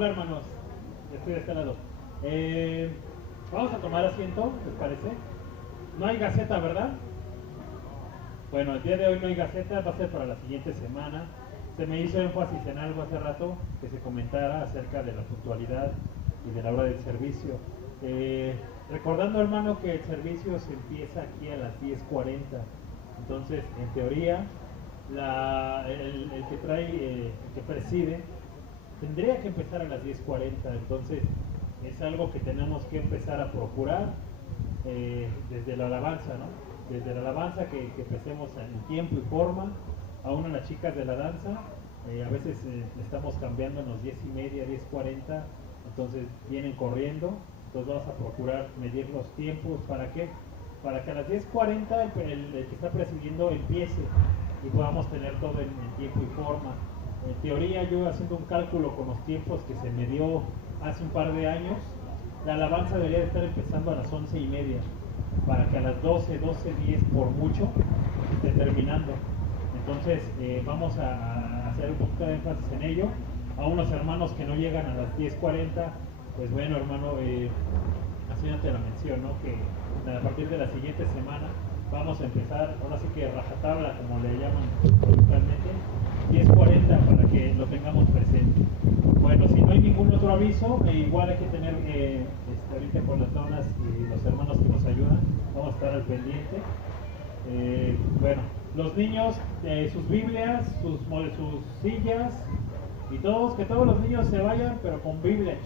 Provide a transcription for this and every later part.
Hola hermanos, estoy de este lado. Vamos a tomar asiento, ¿les parece? No hay gaceta, ¿verdad? Bueno, el día de hoy no hay gaceta, va a ser para la siguiente semana. Se me hizo énfasis en algo hace rato que se comentara acerca de la puntualidad y de la hora del servicio. Recordando, hermano, que el servicio se empieza aquí a las 10:40. Entonces, en teoría, el que trae, el que preside, tendría que empezar a las 10:40. Entonces, es algo que tenemos que empezar a procurar desde la alabanza, ¿no? Desde la alabanza que empecemos en tiempo y forma. Aún a las chicas de la danza, a veces estamos cambiando en los 10:30, 10:40, entonces vienen corriendo. Entonces vamos a procurar medir los tiempos. ¿Para qué? Para que a las 10:40 el que está presidiendo empiece y podamos tener todo en tiempo y forma. En teoría, yo haciendo un cálculo con los tiempos que se me dio hace un par de años, la alabanza debería de estar empezando a las 11:30 para que a las 12:10 por mucho esté terminando. Entonces vamos a hacer un poquito de énfasis en ello. A unos hermanos que no llegan a las 10:40, pues bueno, hermano, así no te la menciono, que a partir de la siguiente semana vamos a empezar, ahora sí que rajatabla, como le llaman coloquialmente, 10:40 para que lo tengamos presente. Bueno, si no hay ningún otro aviso, igual hay que tener, ahorita con las donas y los hermanos que nos ayudan, vamos a estar al pendiente. Bueno, los niños, sus Biblias, sus sillas y que todos los niños se vayan, pero con Biblia,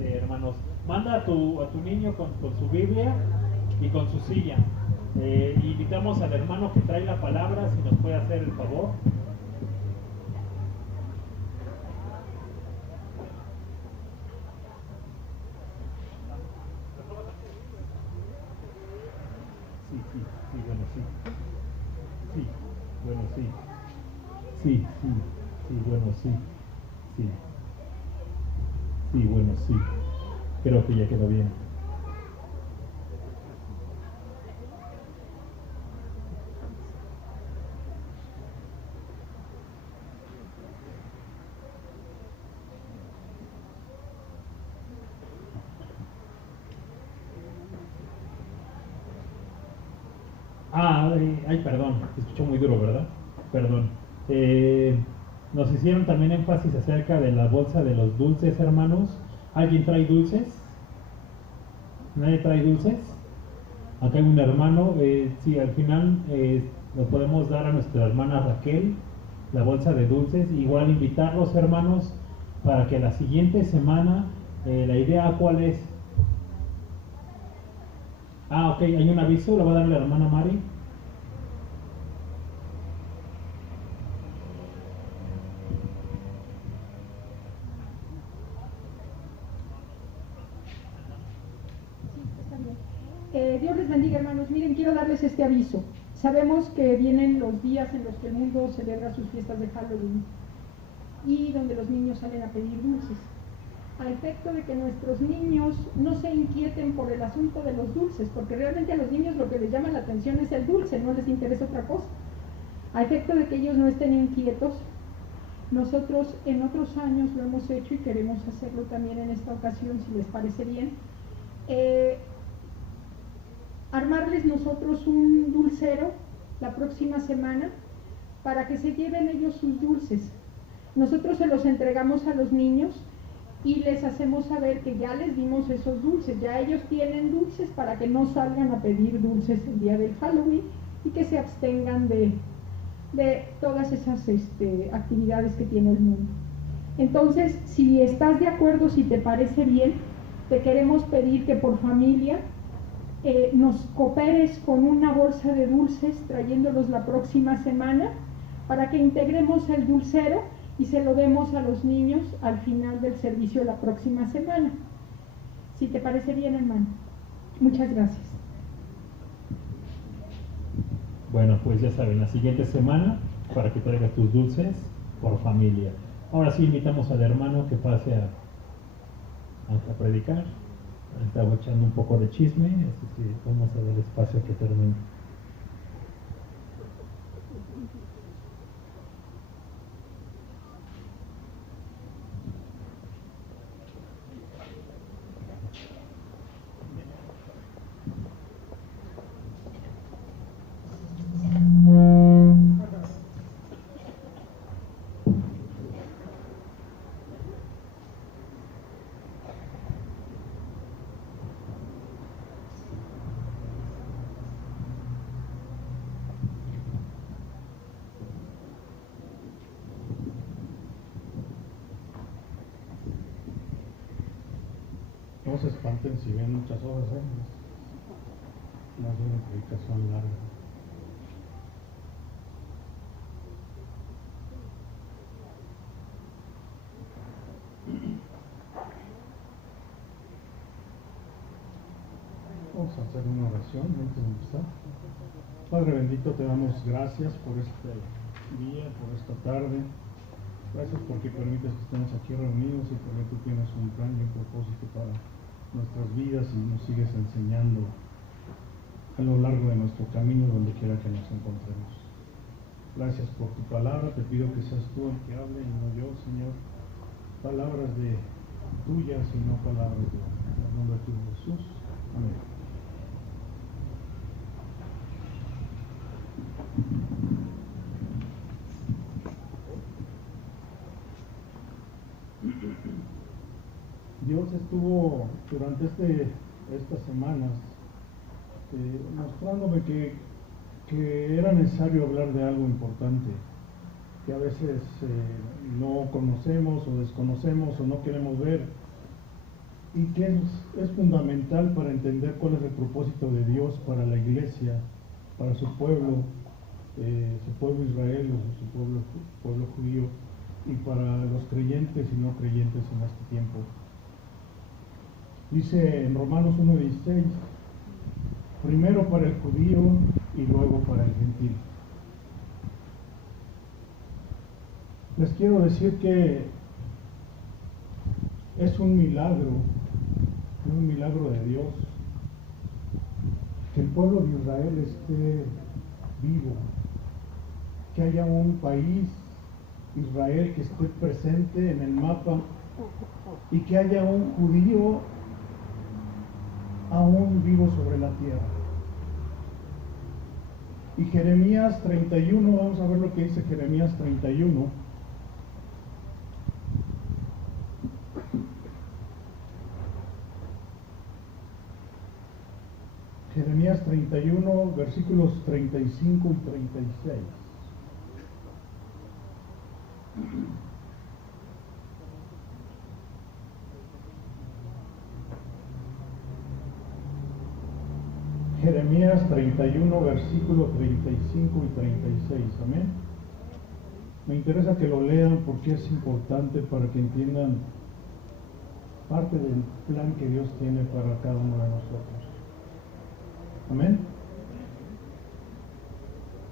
hermanos. Manda a tu niño con su Biblia y con su silla. Invitamos al hermano que trae la palabra, si nos puede hacer el favor. Sí, bueno, sí. Sí, bueno, sí. Sí, bueno, sí. Sí, sí, bueno, sí. Creo que ya quedó bien. Ay, perdón, te escuchó muy duro, ¿verdad? Perdón. Eh, Nos hicieron también énfasis acerca de la bolsa de los dulces, hermanos. ¿Alguien trae dulces? ¿Nadie trae dulces? Acá hay un hermano. Sí, al final nos podemos dar a nuestra hermana Raquel la bolsa de dulces. Igual invitarlos, hermanos, para que la siguiente semana, la idea, ¿cuál es? Ok, hay un aviso, lo va a dar la hermana Mari. Dios les bendiga, hermanos. Miren, quiero darles este aviso. Sabemos que vienen los días en los que el mundo celebra sus fiestas de Halloween y donde los niños salen a pedir dulces. A efecto de que nuestros niños no se inquieten por el asunto de los dulces, porque realmente a los niños lo que les llama la atención es el dulce, no les interesa otra cosa. A efecto de que ellos no estén inquietos, nosotros en otros años lo hemos hecho y queremos hacerlo también en esta ocasión, si les parece bien. Armarles nosotros un dulcero la próxima semana para que se lleven ellos sus dulces. Nosotros se los entregamos a los niños y les hacemos saber que ya les dimos esos dulces, ya ellos tienen dulces para que no salgan a pedir dulces el día del Halloween y que se abstengan de todas esas actividades que tiene el mundo. Entonces, si estás de acuerdo, si te parece bien, te queremos pedir que por familia nos cooperes con una bolsa de dulces trayéndolos la próxima semana para que integremos el dulcero y se lo demos a los niños al final del servicio la próxima semana. Si te parece bien, hermano. Muchas gracias. Bueno, pues ya saben, la siguiente semana para que traigas tus dulces por familia. Ahora sí invitamos al hermano que pase a predicar. Estaba echando un poco de chisme, así que vamos a dar espacio a que termine. se espanten si ven muchas hojas, no es una predicación larga. Vamos a hacer una oración antes de empezar. Padre bendito, te damos gracias por este día, por esta tarde. Gracias porque permites que estemos aquí reunidos y porque tú tienes un plan y un propósito para nuestras vidas y nos sigues enseñando a lo largo de nuestro camino donde quiera que nos encontremos. Gracias por tu palabra, te pido que seas tú el que hable y no yo, Señor. Palabras tuyas y no palabras de hombre. En el nombre de tu Jesús. Amén. Dios estuvo durante estas semanas mostrándome que era necesario hablar de algo importante, que a veces no conocemos o desconocemos o no queremos ver, y que es fundamental para entender cuál es el propósito de Dios para la iglesia, para su pueblo Israel o su pueblo judío, y para los creyentes y no creyentes en este tiempo. Dice en Romanos 1:16, primero para el judío y luego para el gentil. Les quiero decir que es un milagro de Dios que el pueblo de Israel esté vivo, que haya un país, Israel, que esté presente en el mapa y que haya un judío aún vivo sobre la tierra. Y Jeremías 31, vamos a ver lo que dice Jeremías 31. Jeremías 31, versículos 35 y 36. Jeremías 31, versículos 35 y 36. Amén. Me interesa que lo lean porque es importante para que entiendan parte del plan que Dios tiene para cada uno de nosotros. Amén.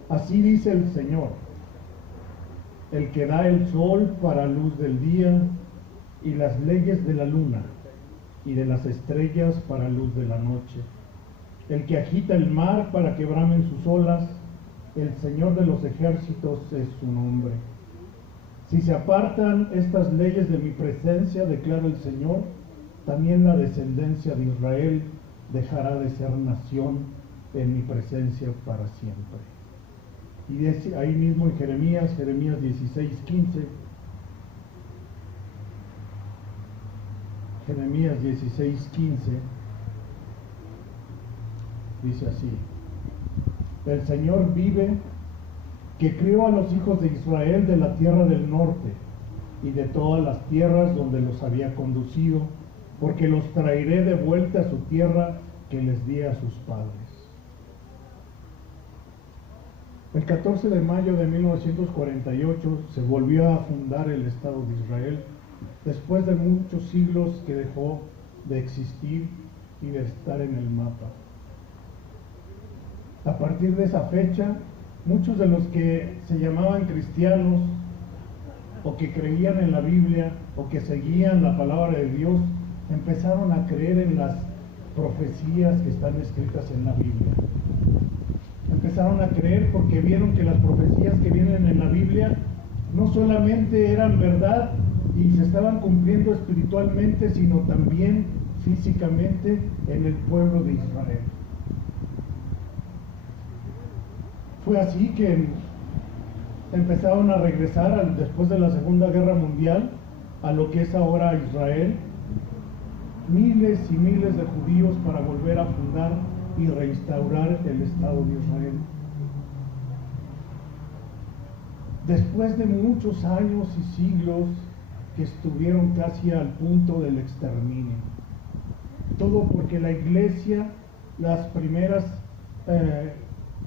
Así dice el Señor, el que da el sol para luz del día y las leyes de la luna y de las estrellas para luz de la noche, el que agita el mar para que bramen sus olas, el Señor de los ejércitos es su nombre. Si se apartan estas leyes de mi presencia, declara el Señor, también la descendencia de Israel dejará de ser nación en mi presencia para siempre. Y dice ahí mismo en Jeremías 16:15, Jeremías 16:15, dice así: el Señor vive, que crió a los hijos de Israel de la tierra del norte y de todas las tierras donde los había conducido, porque los traeré de vuelta a su tierra que les di a sus padres. El 14 de mayo de 1948 se volvió a fundar el Estado de Israel, después de muchos siglos que dejó de existir y de estar en el mapa. A partir de esa fecha, muchos de los que se llamaban cristianos, o que creían en la Biblia, o que seguían la palabra de Dios, empezaron a creer en las profecías que están escritas en la Biblia. Empezaron a creer porque vieron que las profecías que vienen en la Biblia no solamente eran verdad y se estaban cumpliendo espiritualmente, sino también físicamente en el pueblo de Israel. Fue así que empezaron a regresar después de la Segunda Guerra Mundial a lo que es ahora Israel, miles y miles de judíos para volver a fundar y reinstaurar el Estado de Israel. Después de muchos años y siglos que estuvieron casi al punto del exterminio, Todo porque la iglesia, las primeras,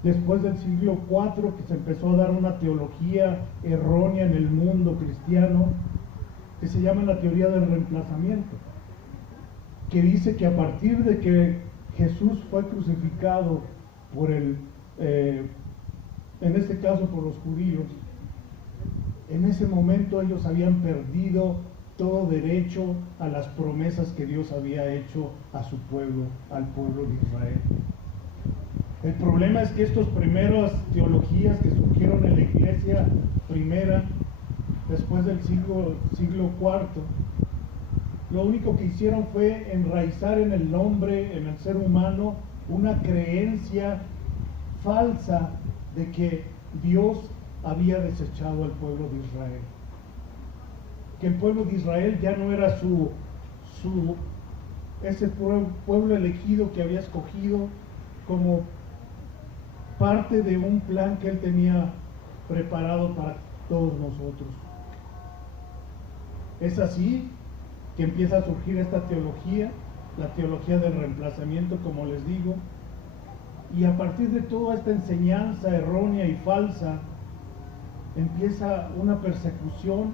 después del siglo IV, que se empezó a dar una teología errónea en el mundo cristiano, que se llama la teoría del reemplazamiento, que dice que a partir de que Jesús fue crucificado por en este caso por los judíos, en ese momento ellos habían perdido todo derecho a las promesas que Dios había hecho a su pueblo, al pueblo de Israel. El problema es que estas primeras teologías que surgieron en la iglesia primera, después del siglo IV, lo único que hicieron fue enraizar en el hombre, en el ser humano, una creencia falsa de que Dios había desechado al pueblo de Israel. Que el pueblo de Israel ya no era ese pueblo elegido que había escogido como parte de un plan que Él tenía preparado para todos nosotros. Es así que empieza a surgir esta teología, la teología del reemplazamiento, como les digo, y a partir de toda esta enseñanza errónea y falsa, empieza una persecución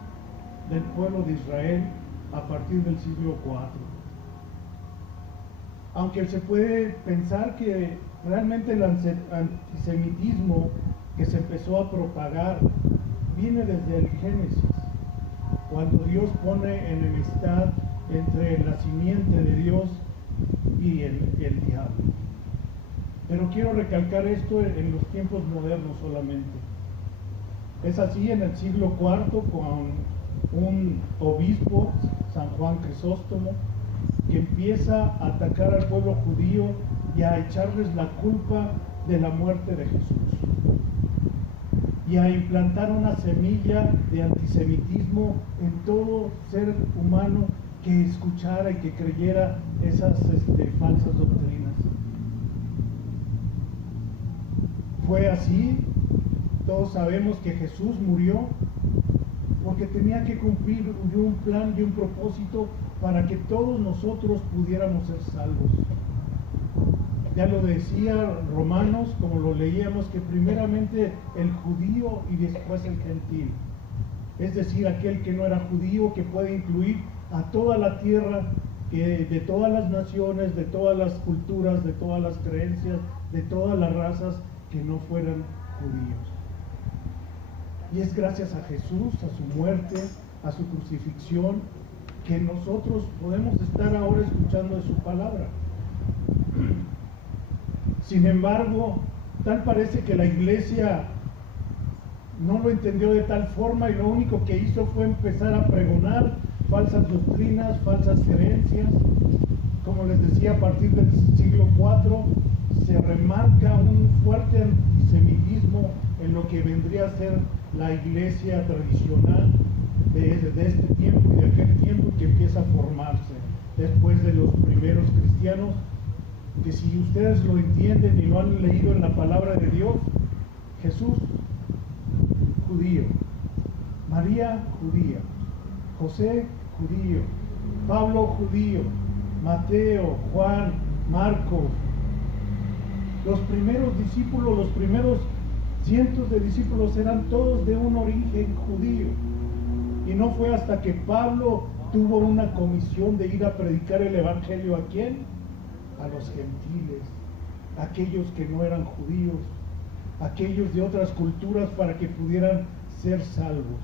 del pueblo de Israel a partir del siglo IV. Aunque se puede pensar que realmente el antisemitismo que se empezó a propagar viene desde el Génesis, cuando Dios pone enemistad entre la simiente de Dios y el diablo. Pero quiero recalcar esto en los tiempos modernos solamente. Es así en el siglo IV con un obispo, San Juan Crisóstomo, que empieza a atacar al pueblo judío y a echarles la culpa de la muerte de Jesús, y a implantar una semilla de antisemitismo en todo ser humano que escuchara y que creyera esas falsas doctrinas. Fue así, todos sabemos que Jesús murió porque tenía que cumplir un plan y un propósito para que todos nosotros pudiéramos ser salvos. Ya lo decía Romanos, como lo leíamos, que primeramente el judío y después el gentil. Es decir, aquel que no era judío, que puede incluir a toda la tierra, de todas las naciones, de todas las culturas, de todas las creencias, de todas las razas que no fueran judíos. Y es gracias a Jesús, a su muerte, a su crucifixión, que nosotros podemos estar ahora escuchando de su palabra. Sin embargo, tal parece que la iglesia no lo entendió de tal forma, y lo único que hizo fue empezar a pregonar falsas doctrinas, falsas creencias. Como les decía, a partir del siglo IV se remarca un fuerte antisemitismo en lo que vendría a ser la iglesia tradicional de este tiempo y de aquel tiempo, que empieza a formarse después de los primeros cristianos, que si ustedes lo entienden y lo han leído en la palabra de Dios, Jesús, judío; María, judía; José, judío; Pablo, judío; Mateo, Juan, Marcos. Los primeros discípulos, los primeros cientos de discípulos eran todos de un origen judío. Y no fue hasta que Pablo tuvo una comisión de ir a predicar el evangelio ¿a quién? A los gentiles, aquellos que no eran judíos, aquellos de otras culturas, para que pudieran ser salvos.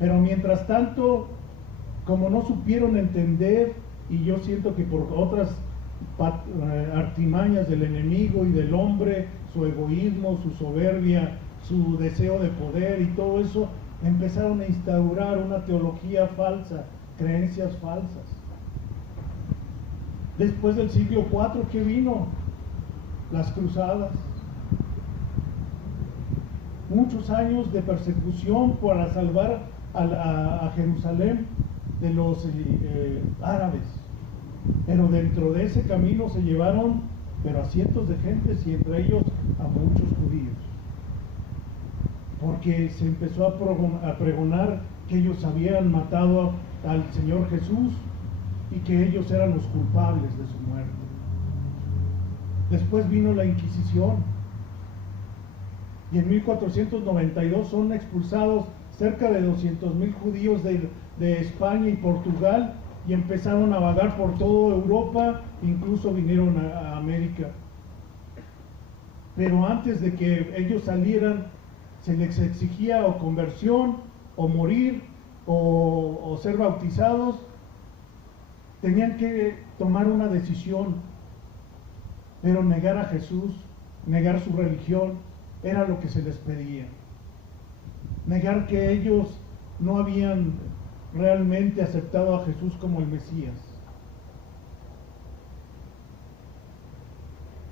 Pero mientras tanto, como no supieron entender, y yo siento que por otras artimañas del enemigo y del hombre, su egoísmo, su soberbia, su deseo de poder y todo eso, empezaron a instaurar una teología falsa, creencias falsas. Después del siglo IV, ¿qué vino? Las cruzadas. Muchos años de persecución para salvar a Jerusalén de los árabes. Pero dentro de ese camino se llevaron a cientos de gentes, y entre ellos a muchos judíos. Porque se empezó a pregonar que ellos habían matado al Señor Jesús, y que ellos eran los culpables de su muerte. Después vino la Inquisición y en 1492 son expulsados cerca de 200,000 judíos de España y Portugal y empezaron a vagar por toda Europa, incluso vinieron a América. Pero antes de que ellos salieran, se les exigía o conversión, o morir, o ser bautizados. Tenían que tomar una decisión, pero negar a Jesús, negar su religión, era lo que se les pedía. Negar que ellos no habían realmente aceptado a Jesús como el Mesías.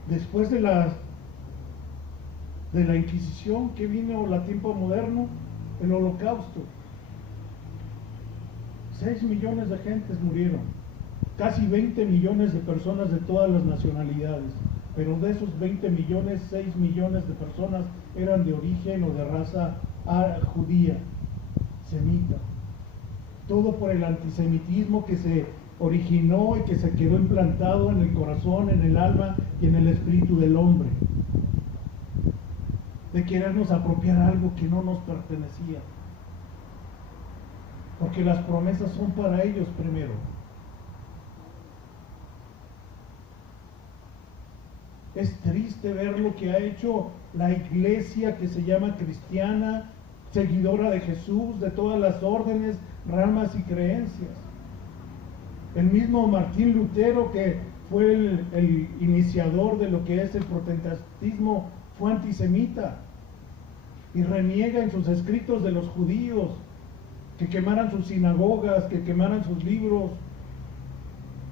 Después de la Inquisición, que vino el tiempo moderno, el Holocausto. 6 millones de gentes murieron, casi 20 millones de personas de todas las nacionalidades, pero de esos 20 millones, 6 millones de personas eran de origen o de raza judía, semita. Todo por el antisemitismo que se originó y que se quedó implantado en el corazón, en el alma y en el espíritu del hombre, de querernos apropiar algo que no nos pertenecía, porque las promesas son para ellos primero. Es triste ver lo que ha hecho la iglesia que se llama cristiana, seguidora de Jesús, de todas las órdenes, ramas y creencias. El mismo Martín Lutero, que fue el iniciador de lo que es el protestantismo, fue antisemita y reniega en sus escritos de los judíos, que quemaran sus sinagogas, que quemaran sus libros.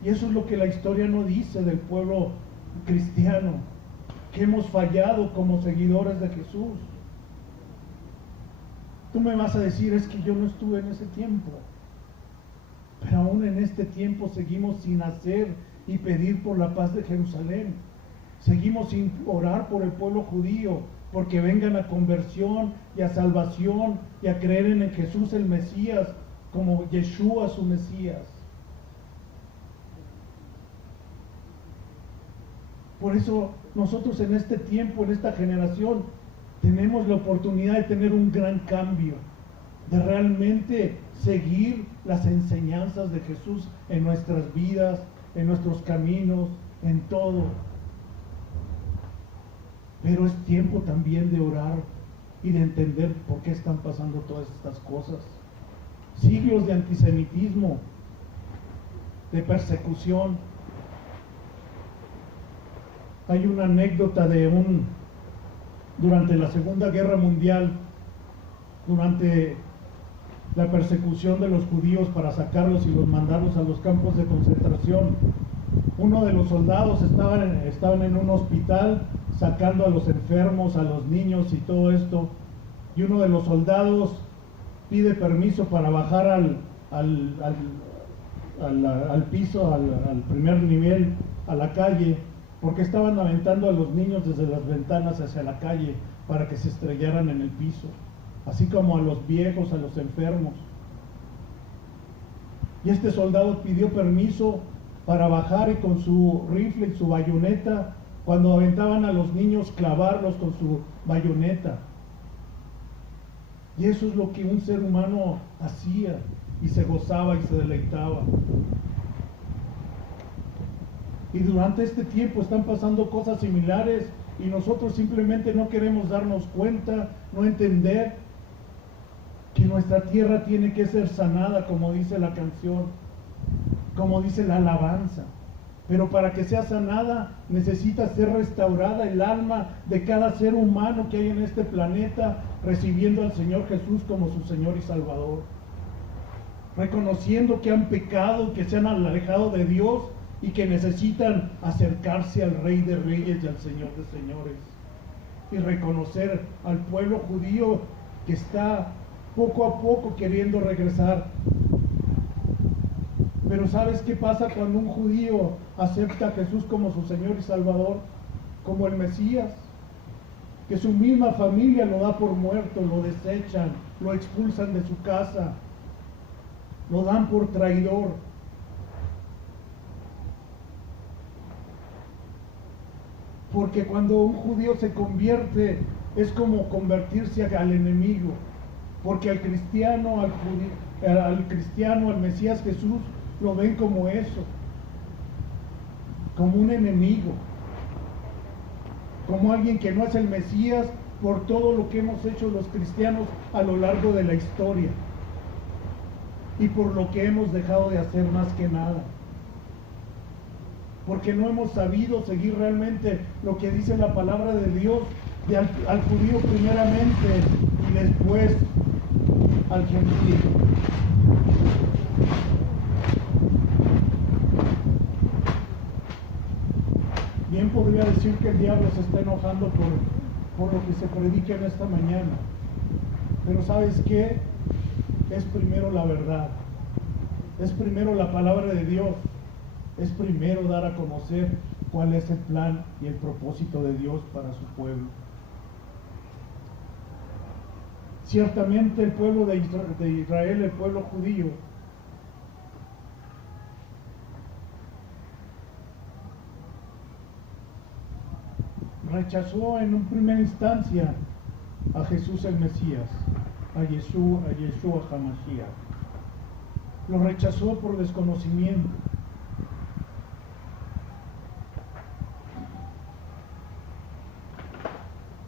Y eso es lo que la historia no dice del pueblo cristiano, que hemos fallado como seguidores de Jesús. Tú me vas a decir, es que yo no estuve en ese tiempo, pero aún en este tiempo seguimos sin hacer y pedir por la paz de Jerusalén. Seguimos sin orar por el pueblo judío, porque vengan a conversión y a salvación y a creer en Jesús el Mesías, como Yeshua su Mesías. Por eso nosotros en este tiempo, en esta generación, tenemos la oportunidad de tener un gran cambio, de realmente seguir las enseñanzas de Jesús en nuestras vidas, en nuestros caminos, en todo. Pero es tiempo también de orar y de entender por qué están pasando todas estas cosas. Siglos de antisemitismo, de persecución. Hay una anécdota durante la Segunda Guerra Mundial, durante la persecución de los judíos para sacarlos y los mandarlos a los campos de concentración. Uno de los soldados estaban en un hospital sacando a los enfermos, a los niños y todo esto, y uno de los soldados pide permiso para bajar al piso, al primer nivel, a la calle, porque estaban aventando a los niños desde las ventanas hacia la calle para que se estrellaran en el piso, así como a los viejos, a los enfermos. Y este soldado pidió permiso para bajar y con su rifle y su bayoneta, cuando aventaban a los niños, clavarlos con su bayoneta. Y eso es lo que un ser humano hacía, y se gozaba y se deleitaba. Y durante este tiempo están pasando cosas similares y nosotros simplemente no queremos darnos cuenta, no entender que nuestra tierra tiene que ser sanada, como dice la canción, como dice la alabanza. Pero para que sea sanada necesita ser restaurada el alma de cada ser humano que hay en este planeta, recibiendo al Señor Jesús como su Señor y Salvador, reconociendo que han pecado, que se han alejado de Dios y que necesitan acercarse al Rey de Reyes y al Señor de Señores, y reconocer al pueblo judío que está poco a poco queriendo regresar. Pero ¿sabes qué pasa cuando un judío acepta a Jesús como su Señor y Salvador, como el Mesías? Que su misma familia lo da por muerto, lo desechan, lo expulsan de su casa, lo dan por traidor. Porque cuando un judío se convierte, es como convertirse al enemigo. Porque al cristiano, al Mesías Jesús, lo ven como eso, como un enemigo, como alguien que no es el Mesías por todo lo que hemos hecho los cristianos a lo largo de la historia y por lo que hemos dejado de hacer más que nada. Porque no hemos sabido seguir realmente lo que dice la palabra de Dios, al judío primeramente y después al gentil. Bien podría decir que el diablo se está enojando por lo que se predica en esta mañana, pero ¿sabes qué? Es primero la verdad, es primero la palabra de Dios, es primero dar a conocer cuál es el plan y el propósito de Dios para su pueblo. Ciertamente el pueblo de Israel, el pueblo judío, rechazó en primera instancia a Jesús el Mesías, a Yeshua HaMashiach. Lo rechazó por desconocimiento.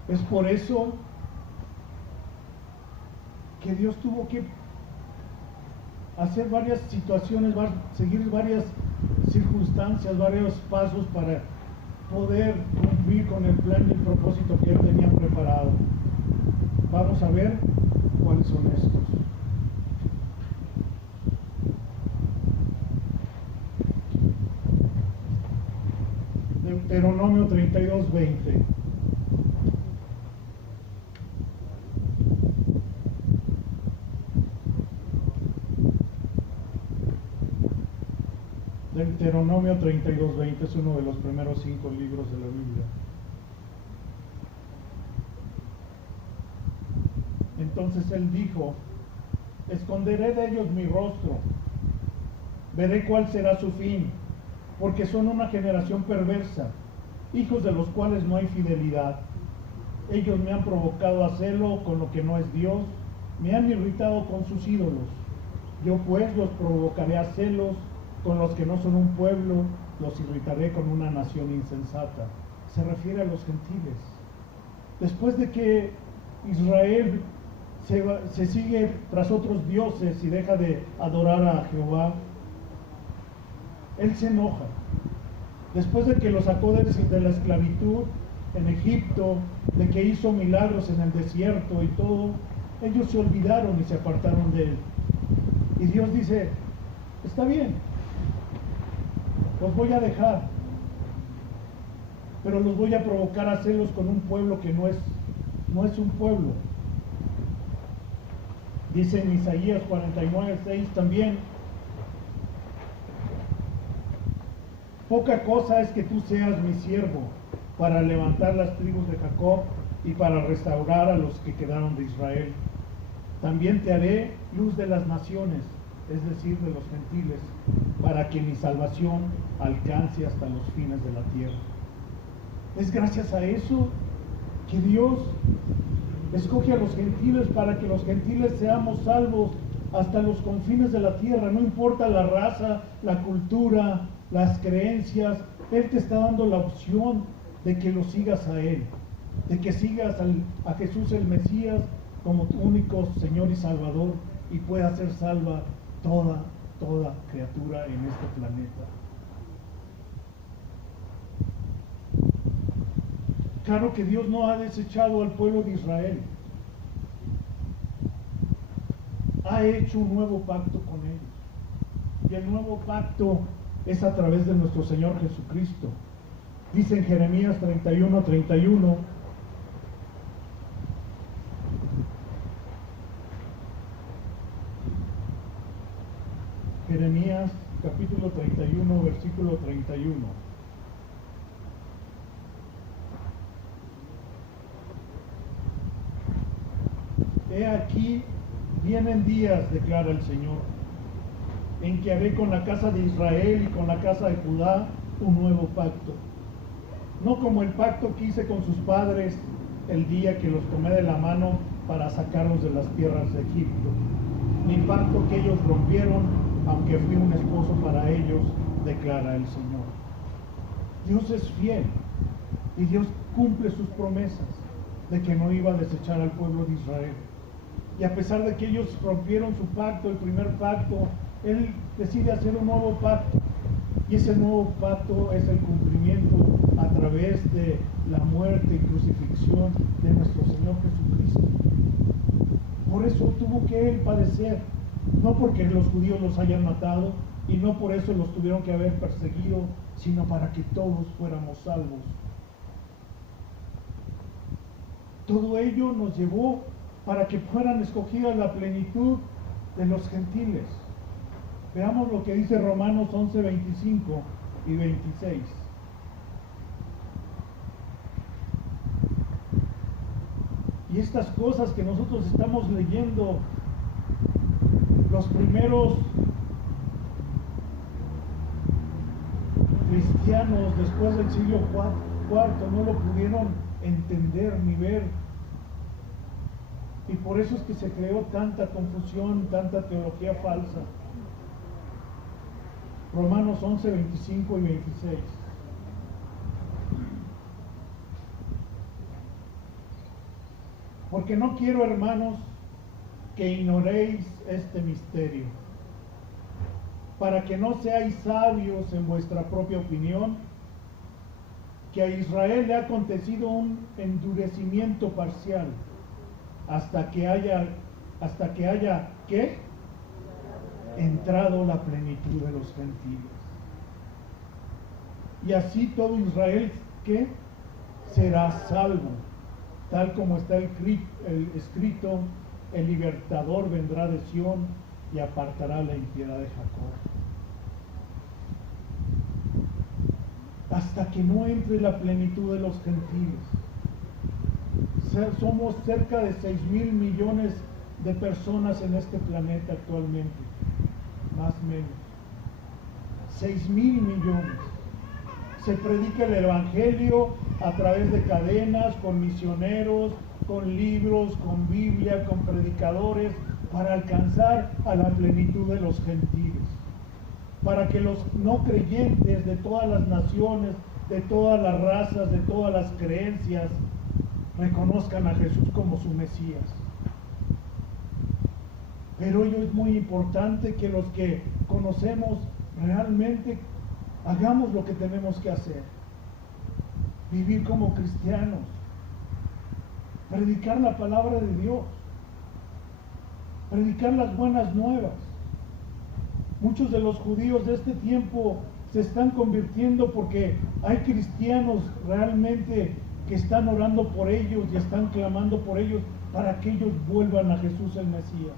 Es por eso que Dios tuvo que hacer varias situaciones, seguir varias circunstancias, varios pasos para poder cumplir con el plan y el propósito que Él tenía preparado. Vamos a ver cuáles son estos. Deuteronomio 32:20. Deuteronomio 32:20 es uno de los primeros 5 libros de la Biblia. Entonces él dijo: esconderé de ellos mi rostro, veré cuál será su fin, porque son una generación perversa, hijos de los cuales no hay fidelidad. Ellos me han provocado a celo con lo que no es Dios, me han irritado con sus ídolos. Yo pues los provocaré a celos con los que no son un pueblo, los irritaré con una nación insensata. Se refiere a los gentiles. Después de que Israel se sigue tras otros dioses y deja de adorar a Jehová, Él se enoja. Después de que lo sacó de la esclavitud en Egipto, de que hizo milagros en el desierto y todo, ellos se olvidaron y se apartaron de Él. Y Dios dice: está bien, los voy a dejar, pero los voy a provocar a celos con un pueblo que no es un pueblo. Dice en Isaías 49:6 también: poca cosa es que tú seas mi siervo para levantar las tribus de Jacob y para restaurar a los que quedaron de Israel. También te haré luz de las naciones, es decir, de los gentiles, para que mi salvación alcance hasta los fines de la tierra. Es gracias a eso que Dios escoge a los gentiles, para que los gentiles seamos salvos hasta los confines de la tierra. No importa la raza, la cultura, las creencias, Él te está dando la opción de que lo sigas a Él, de que sigas a Jesús el Mesías como tu único Señor y Salvador, y pueda ser salva toda criatura en este planeta. Claro que Dios no ha desechado al pueblo de Israel. Ha hecho un nuevo pacto con ellos. Y el nuevo pacto es a través de nuestro Señor Jesucristo. Dice en Jeremías 31:31: Jeremías capítulo 31, versículo 31. He aquí, vienen días, declara el Señor, en que haré con la casa de Israel y con la casa de Judá un nuevo pacto. no como el pacto que hice con sus padres el día que los tomé de la mano para sacarlos de las tierras de Egipto, mi pacto que ellos rompieron, aunque fui un esposo para ellos, declara el Señor. Dios es fiel y Dios cumple sus promesas de que no iba a desechar al pueblo de Israel. Y a pesar de que ellos rompieron su pacto, el primer pacto, Él decide hacer un nuevo pacto. Y ese nuevo pacto es el cumplimiento a través de la muerte y crucifixión de nuestro Señor Jesucristo. Por eso tuvo que Él padecer, no porque los judíos los hayan matado y no por eso los tuvieron que haber perseguido, sino para que todos fuéramos salvos. Todo ello nos llevó para que fueran escogidas la plenitud de los gentiles. Veamos lo que dice Romanos 11, 25 y 26. Y estas cosas que nosotros estamos leyendo, los primeros cristianos después del siglo IV no lo pudieron entender ni ver. Y por eso es que se creó tanta confusión, tanta teología falsa. Romanos 11, 25 y 26. Porque no quiero, hermanos, que ignoréis este misterio, para que no seáis sabios en vuestra propia opinión, que a Israel le ha acontecido un endurecimiento parcial, hasta que haya ¿qué? Entrado la plenitud de los gentiles. Y así todo Israel, ¿qué? Será salvo, tal como está escrito: el libertador vendrá de Sión y apartará la impiedad de Jacob. Hasta que no entre la plenitud de los gentiles. Somos cerca de 6,000 millones de personas en este planeta actualmente, más o menos. 6,000 millones. Se predica el Evangelio a través de cadenas, con misioneros, con libros, con Biblia, con predicadores, para alcanzar a la plenitud de los gentiles, para que los no creyentes de todas las naciones, de todas las razas, de todas las creencias, reconozcan a Jesús como su Mesías. Pero ello es muy importante, que los que conocemos realmente hagamos lo que tenemos que hacer: vivir como cristianos, predicar la palabra de Dios, predicar las buenas nuevas. Muchos de los judíos de este tiempo se están convirtiendo porque hay cristianos realmente que están orando por ellos y están clamando por ellos para que ellos vuelvan a Jesús el Mesías.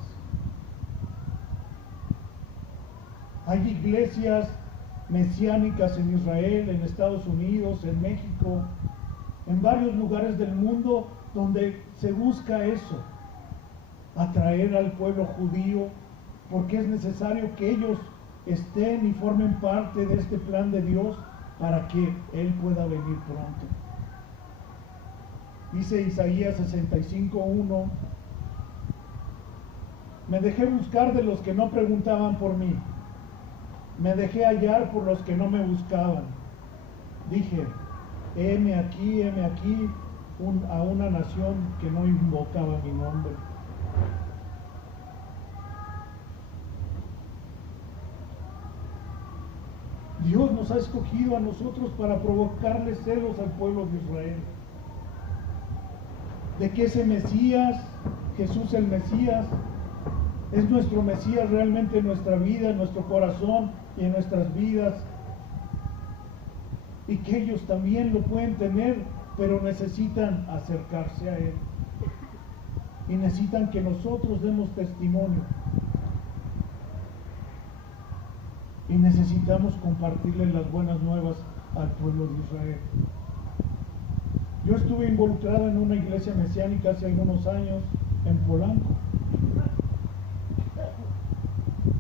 Hay iglesias mesiánicas en Israel, en Estados Unidos, en México, en varios lugares del mundo donde se busca eso, atraer al pueblo judío, porque es necesario que ellos estén y formen parte de este plan de Dios para que Él pueda venir pronto. Dice Isaías 65:1: me dejé buscar de los que no preguntaban por mí, me dejé hallar por los que no me buscaban. Dije: heme aquí a una nación que no invocaba mi nombre. Dios nos ha escogido a nosotros para provocarle celos al pueblo de Israel, de que ese Mesías, Jesús el Mesías, es nuestro Mesías realmente en nuestra vida, en nuestro corazón y en nuestras vidas, y que ellos también lo pueden tener, pero necesitan acercarse a Él y necesitan que nosotros demos testimonio, y necesitamos compartirle las buenas nuevas al pueblo de Israel. Yo estuve involucrado en una iglesia mesiánica hace algunos años en Polanco,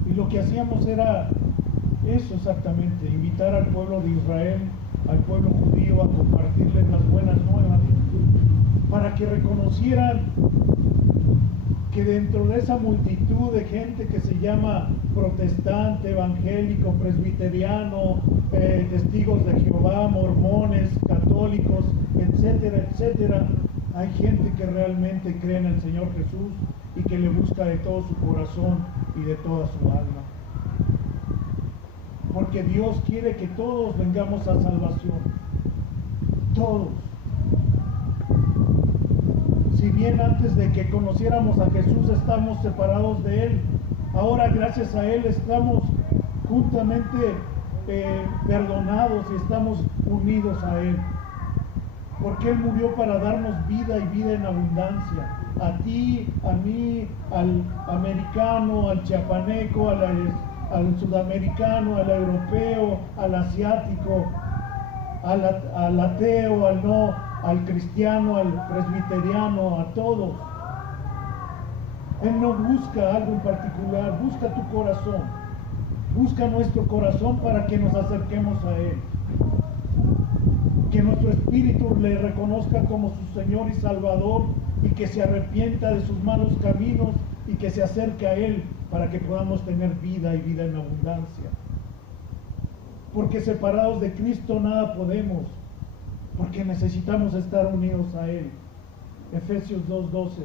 y lo que hacíamos era eso exactamente: invitar al pueblo de Israel al pueblo judío a compartirles las buenas nuevas, para que reconocieran que dentro de esa multitud de gente que se llama protestante, evangélico, presbiteriano, testigos de Jehová, mormones, católicos, etcétera, etcétera, hay gente que realmente cree en el Señor Jesús y que le busca de todo su corazón y de toda su alma. Porque Dios quiere que todos vengamos a salvación. Todos. Si bien antes de que conociéramos a Jesús estamos separados de Él, ahora gracias a Él estamos juntamente perdonados y estamos unidos a Él. Porque Él murió para darnos vida y vida en abundancia. A ti, a mí, al americano, al chiapaneco, al sudamericano, al europeo, al asiático, al ateo, al no, al cristiano, al presbiteriano, a todos. Él no busca algo en particular, busca tu corazón, busca nuestro corazón para que nos acerquemos a Él. Que nuestro espíritu le reconozca como su Señor y Salvador y que se arrepienta de sus malos caminos y que se acerque a Él para que podamos tener vida y vida en abundancia. Porque separados de Cristo nada podemos, porque necesitamos estar unidos a Él. Efesios 2:12.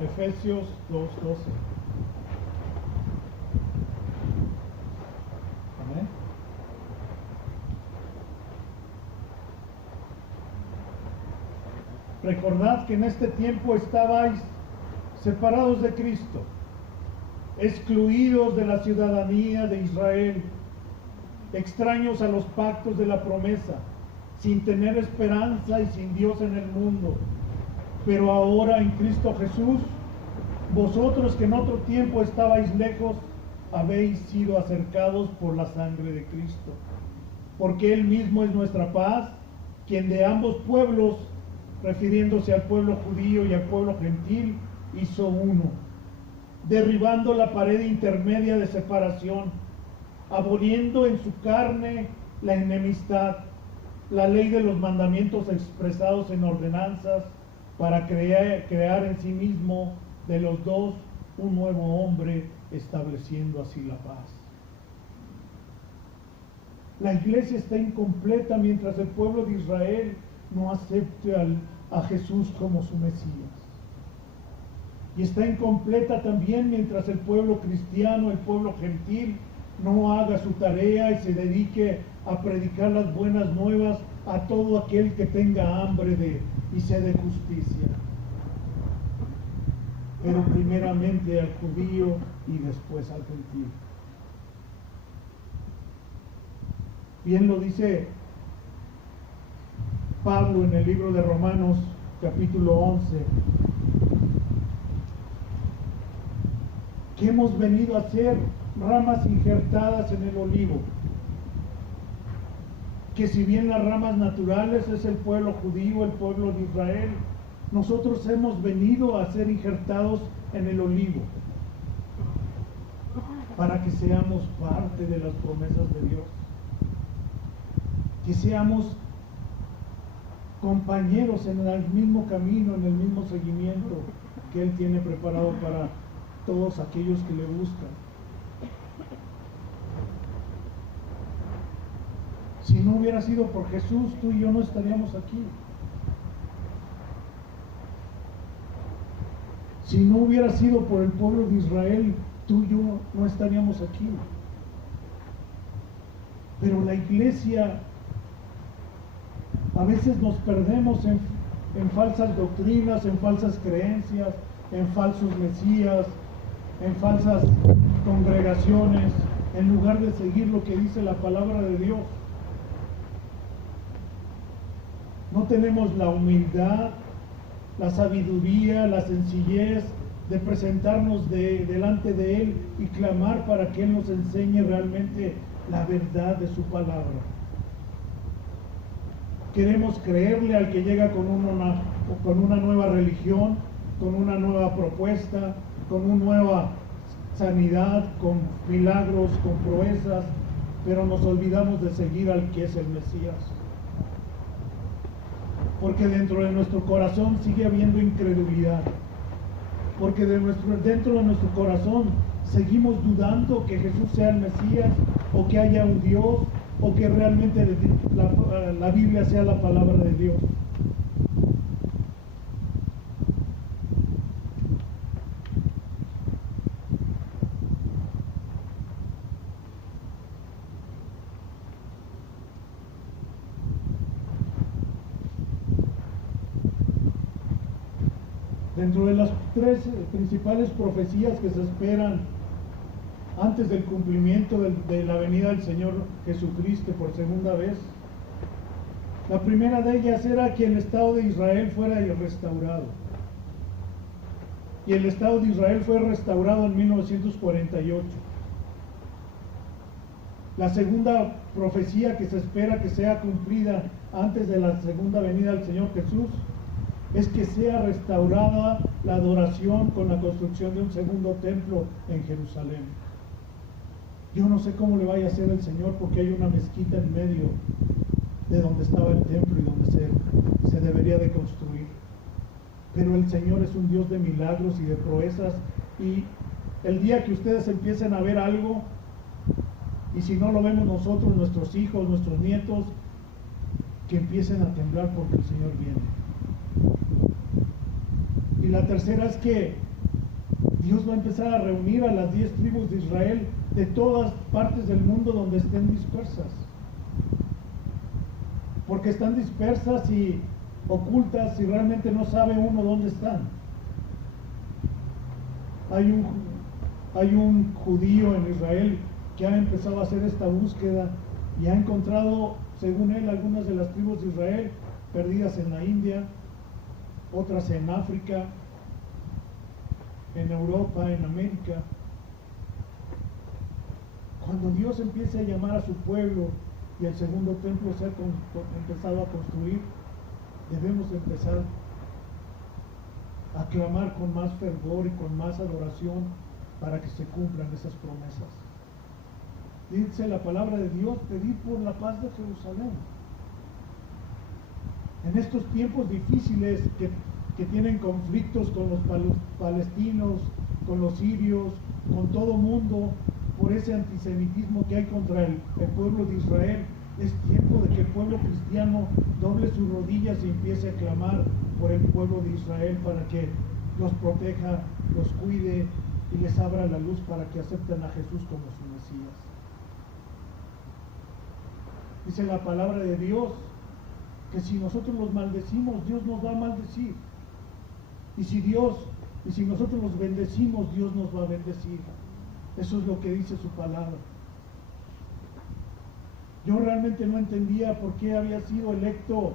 Efesios 2:12. Amén. Recordad que en este tiempo estabais separados de Cristo, excluidos de la ciudadanía de Israel, extraños a los pactos de la promesa, sin tener esperanza y sin Dios en el mundo. Pero ahora en Cristo Jesús, vosotros que en otro tiempo estabais lejos, habéis sido acercados por la sangre de Cristo. Porque Él mismo es nuestra paz, quien de ambos pueblos, refiriéndose al pueblo judío y al pueblo gentil, hizo uno, derribando la pared intermedia de separación, aboliendo en su carne la enemistad, la ley de los mandamientos expresados en ordenanzas, para crear en sí mismo de los dos un nuevo hombre, estableciendo así la paz. La iglesia está incompleta mientras el pueblo de Israel no acepte a Jesús como su Mesías. Y está incompleta también mientras el pueblo cristiano, el pueblo gentil, no haga su tarea y se dedique a predicar las buenas nuevas a todo aquel que tenga hambre y sed de justicia. Pero primeramente al judío y después al gentil. Bien lo dice Pablo en el libro de Romanos, capítulo 11, que hemos venido a ser ramas injertadas en el olivo, que si bien las ramas naturales es el pueblo judío, el pueblo de Israel, nosotros hemos venido a ser injertados en el olivo, para que seamos parte de las promesas de Dios, que seamos compañeros en el mismo camino, en el mismo seguimiento que Él tiene preparado para todos aquellos que le buscan. Si no hubiera sido por Jesús, tú y yo no estaríamos aquí. Si no hubiera sido por el pueblo de Israel, tú y yo no estaríamos aquí. Pero la iglesia, a veces nos perdemos en falsas doctrinas, en falsas creencias, en falsos mesías, en falsas congregaciones, en lugar de seguir lo que dice la palabra de Dios. No tenemos la humildad, la sabiduría, la sencillez de presentarnos delante de Él y clamar para que Él nos enseñe realmente la verdad de su palabra. Queremos creerle al que llega con una nueva religión, con una nueva propuesta, con una nueva sanidad, con milagros, con proezas, pero nos olvidamos de seguir al que es el Mesías. Porque dentro de nuestro corazón sigue habiendo incredulidad. Porque dentro de nuestro corazón seguimos dudando que Jesús sea el Mesías, o que haya un Dios, o que realmente la Biblia sea la palabra de Dios. Dentro de las tres principales profecías que se esperan antes del cumplimiento de la venida del Señor Jesucristo por segunda vez, la primera de ellas era que el Estado de Israel fuera restaurado. Y el Estado de Israel fue restaurado en 1948. La segunda profecía que se espera que sea cumplida antes de la segunda venida del Señor Jesús es que sea restaurada la adoración con la construcción de un segundo templo en Jerusalén. Yo no sé cómo le vaya a hacer el Señor, porque hay una mezquita en medio de donde estaba el templo y donde se debería de construir. Pero el Señor es un Dios de milagros y de proezas, y el día que ustedes empiecen a ver algo, y si no lo vemos nosotros, nuestros hijos, nuestros nietos, que empiecen a temblar porque el Señor viene. Y la tercera es que Dios va a empezar a reunir a las 10 tribus de Israel de todas partes del mundo donde estén dispersas. Porque están dispersas y ocultas y realmente no sabe uno dónde están. Hay un judío en Israel que ha empezado a hacer esta búsqueda y ha encontrado, según él, algunas de las tribus de Israel perdidas en la India, otras en África, en Europa, en América. Cuando Dios empiece a llamar a su pueblo y el segundo templo se ha empezado a construir, debemos empezar a clamar con más fervor y con más adoración para que se cumplan esas promesas. Dice la palabra de Dios: pedid por la paz de Jerusalén. En estos tiempos difíciles que tienen conflictos con los palestinos, con los sirios, con todo mundo, por ese antisemitismo que hay contra el pueblo de Israel, es tiempo de que el pueblo cristiano doble sus rodillas y empiece a clamar por el pueblo de Israel para que los proteja, los cuide y les abra la luz para que acepten a Jesús como su Mesías. Dice la palabra de Dios que si nosotros los maldecimos, Dios nos va a maldecir. Y si nosotros los bendecimos, Dios nos va a bendecir. Eso es lo que dice su palabra. Yo realmente no entendía por qué había sido electo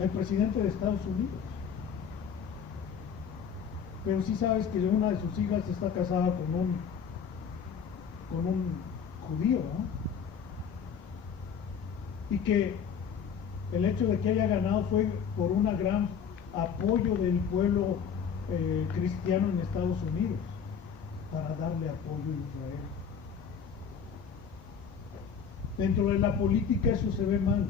el presidente de Estados Unidos. Pero sí sabes que una de sus hijas está casada con un judío, ¿no? Y que el hecho de que haya ganado fue por un gran apoyo del pueblo cristiano en Estados Unidos para darle apoyo a Israel. Dentro de la política eso se ve mal,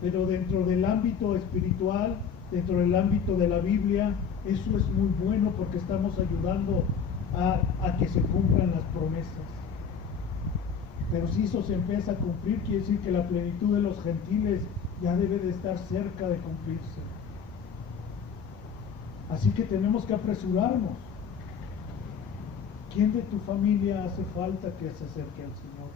pero dentro del ámbito espiritual, dentro del ámbito de la Biblia, eso es muy bueno porque estamos ayudando a que se cumplan las promesas. Pero si eso se empieza a cumplir, quiere decir que la plenitud de los gentiles ya debe de estar cerca de cumplirse. Así que tenemos que apresurarnos. ¿Quién de tu familia hace falta que se acerque al Señor?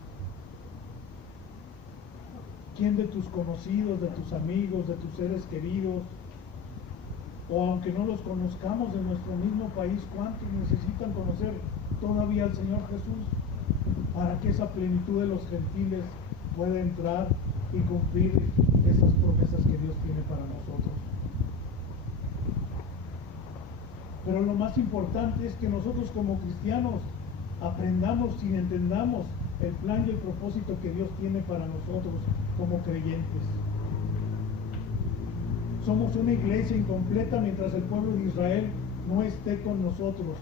¿Quién de tus conocidos, de tus amigos, de tus seres queridos, o aunque no los conozcamos de nuestro mismo país, cuántos necesitan conocer todavía al Señor Jesús para que esa plenitud de los gentiles pueda entrar y cumplir esas promesas que Dios tiene para nosotros? Pero lo más importante es que nosotros como cristianos aprendamos y entendamos el plan y el propósito que Dios tiene para nosotros como creyentes. somos una iglesia incompleta mientras el pueblo de Israel no esté con nosotros,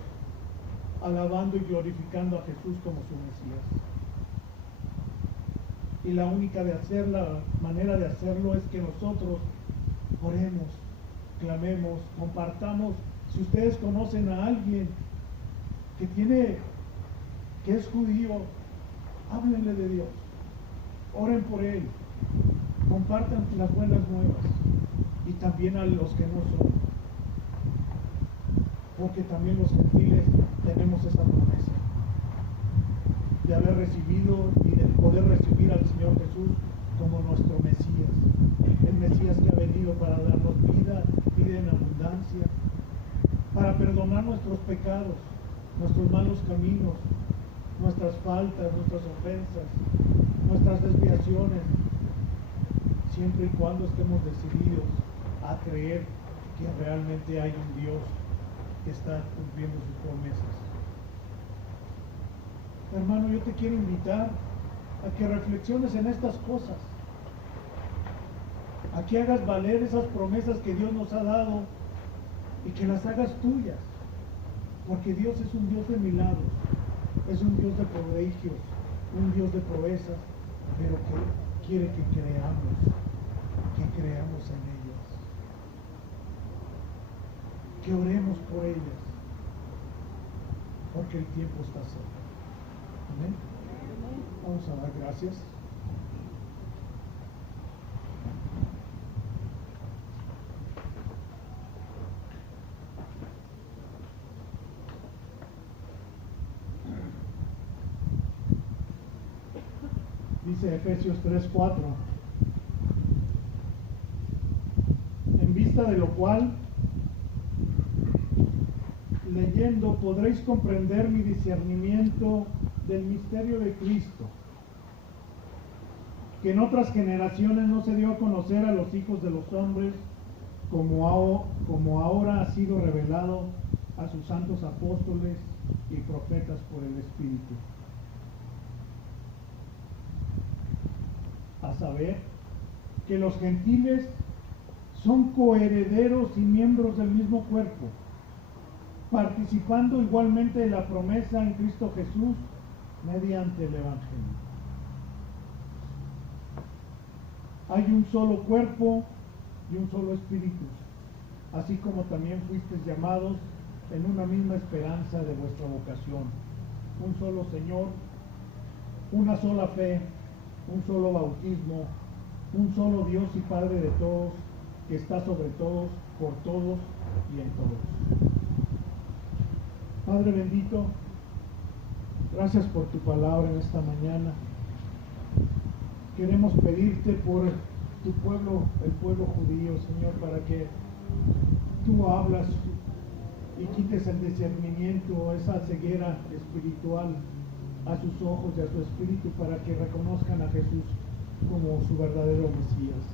alabando y glorificando a Jesús como su Mesías. Y la única manera de hacerlo es que nosotros oremos, clamemos, compartamos. Si ustedes conocen a alguien que es judío, háblenle de Dios, oren por él, compartan las buenas nuevas, y también a los que no son, porque también los gentiles tenemos esa promesa de haber recibido y de poder recibir al Señor Jesús como nuestro Mesías, el Mesías que ha venido para darnos vida en abundancia, para perdonar nuestros pecados, nuestros malos caminos, nuestras faltas, nuestras ofensas, nuestras desviaciones, siempre y cuando estemos decididos a creer que realmente hay un Dios que está cumpliendo sus promesas. Hermano, yo te quiero invitar a que reflexiones en estas cosas, a que hagas valer esas promesas que Dios nos ha dado y que las hagas tuyas, porque Dios es un Dios de milagros, es un Dios de prodigios, un Dios de proezas, pero que quiere que creamos en ellas, que oremos por ellas, porque el tiempo está cerca. Amén. Vamos a dar gracias. Dice Efesios 3:4, en vista de lo cual, leyendo, podréis comprender mi discernimiento del misterio de Cristo, que en otras generaciones no se dio a conocer a los hijos de los hombres, como ahora ha sido revelado a sus santos apóstoles y profetas por el Espíritu. A saber, que los gentiles son coherederos y miembros del mismo cuerpo, participando igualmente de la promesa en Cristo Jesús mediante el Evangelio. Hay un solo cuerpo y un solo espíritu, así como también fuisteis llamados en una misma esperanza de vuestra vocación, un solo Señor, una sola fe, un solo bautismo, un solo Dios y Padre de todos, que está sobre todos, por todos y en todos. Padre bendito, gracias por tu palabra en esta mañana. Queremos pedirte por tu pueblo, el pueblo judío, Señor, para que tú hablas y quites el discernimiento, esa ceguera espiritual a sus ojos y a su espíritu, para que reconozcan a Jesús como su verdadero Mesías.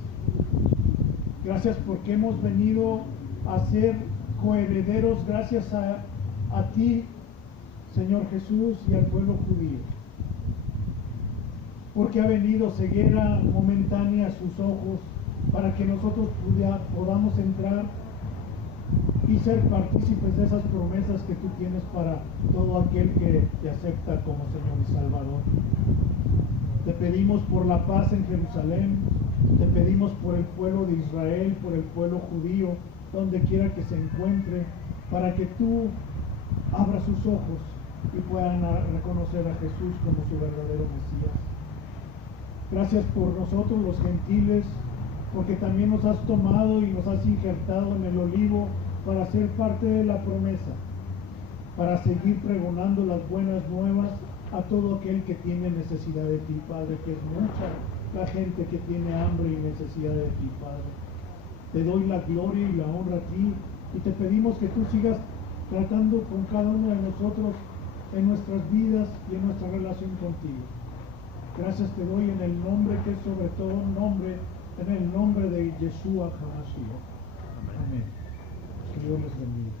Gracias porque hemos venido a ser coherederos gracias a ti, Señor Jesús, y al pueblo judío, porque ha venido ceguera momentánea a sus ojos para que nosotros podamos entrar y ser partícipes de esas promesas que tú tienes para todo aquel que te acepta como Señor y Salvador. Te pedimos por la paz en Jerusalén, te pedimos por el pueblo de Israel, por el pueblo judío, donde quiera que se encuentre, para que tú abras sus ojos y puedan reconocer a Jesús como su verdadero Mesías. Gracias por nosotros los gentiles, porque también nos has tomado y nos has injertado en el olivo para ser parte de la promesa, para seguir pregonando las buenas nuevas a todo aquel que tiene necesidad de ti, Padre, que es mucha la gente que tiene hambre y necesidad de ti, Padre. Te doy la gloria y la honra a ti y te pedimos que tú sigas tratando con cada uno de nosotros en nuestras vidas y en nuestra relación contigo. Gracias te doy en el nombre que es sobre todo nombre, en el nombre de Yeshua HaMashiach. Amén. Que Dios les bendiga.